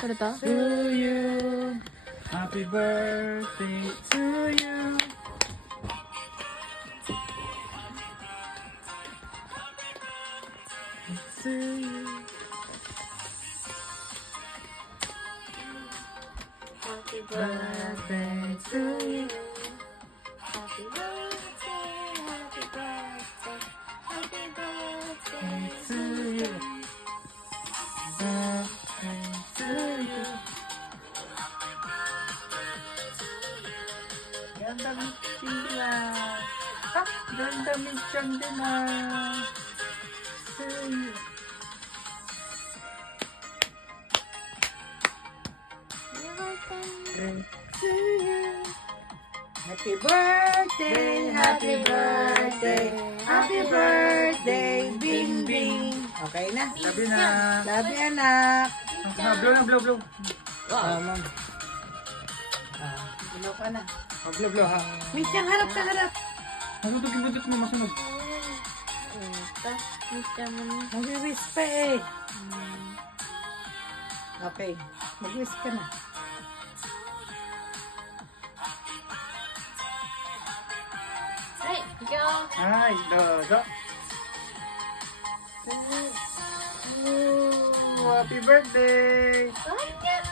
잘했다. to you. Happy birthday to you. To you. Happy Birthday to you. Happy birthday, happy birthday, happy birthday To you. Birthday to you. Ganda mitila. Ah, ganda mityan din ah. To you. To you. Happy birthday, happy birthday, happy birthday, Bing Bing. Okay na. Sabi na. Sabi anak. Blow na, blow, blow. Oh, ma'am. Blow ka na. Oh, blow, blow ha. Misyang harap ka harap. Masunog yung buntot mo, masunog. Mag-wish pa eh. Okay. Mag-wish ka na. Hey, ikaw. Ay, dodo. Happy birthday! Bakit